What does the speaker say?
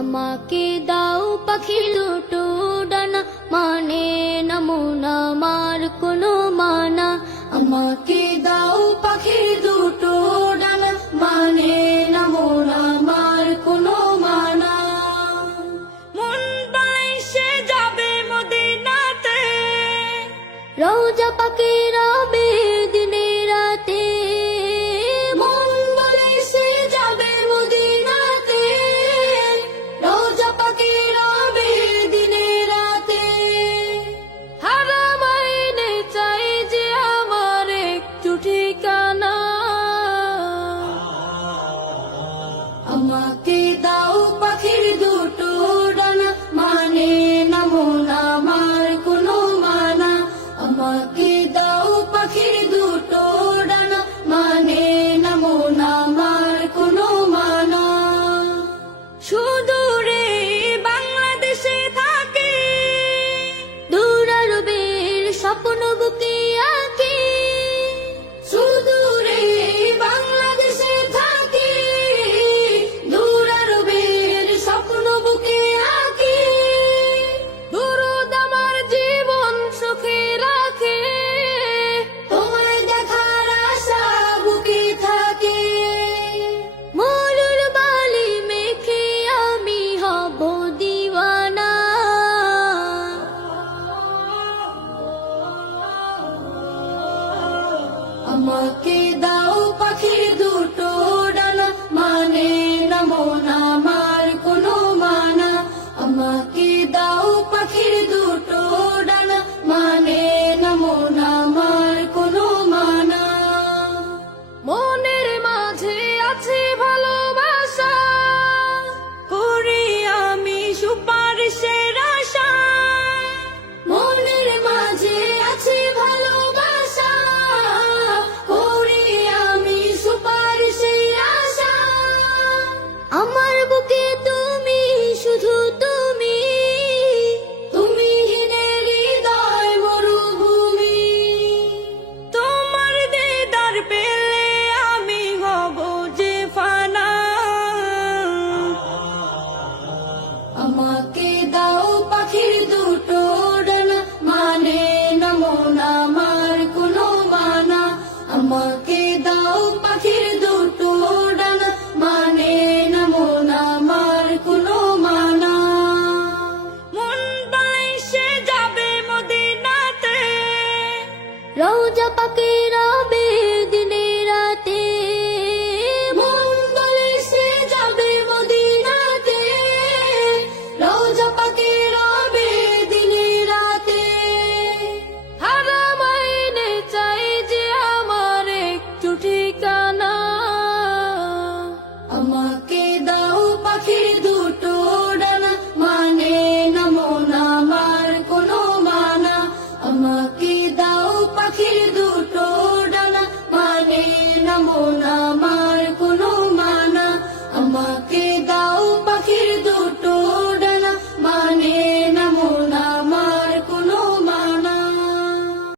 আমাকে দাও পাখি দুটো ডানা মানে নমুনা মার কোনো মানা। আমাকে দাও পাখি দুটো ডানা মানে নমুনা মার কোনো মানা। মন বাইসে যাবে মদিনাতে। রোজা পাখি রবে আমাকে দাও পাখির দুটো ডানা। মানে নমোনা আমার কোনো মানা। আমাকে দাও পাখির দুটো ডানা। মানে নমোনা আমার কোনো মানা। মনের মাঝে আছে ভালোবাসা। করি আমি সুপারিশের আমাকে দাও পাখির দুটো ডানা। মানে না কোনো মানা। মন সে যাবে মদিনাতে। রওজা পাকে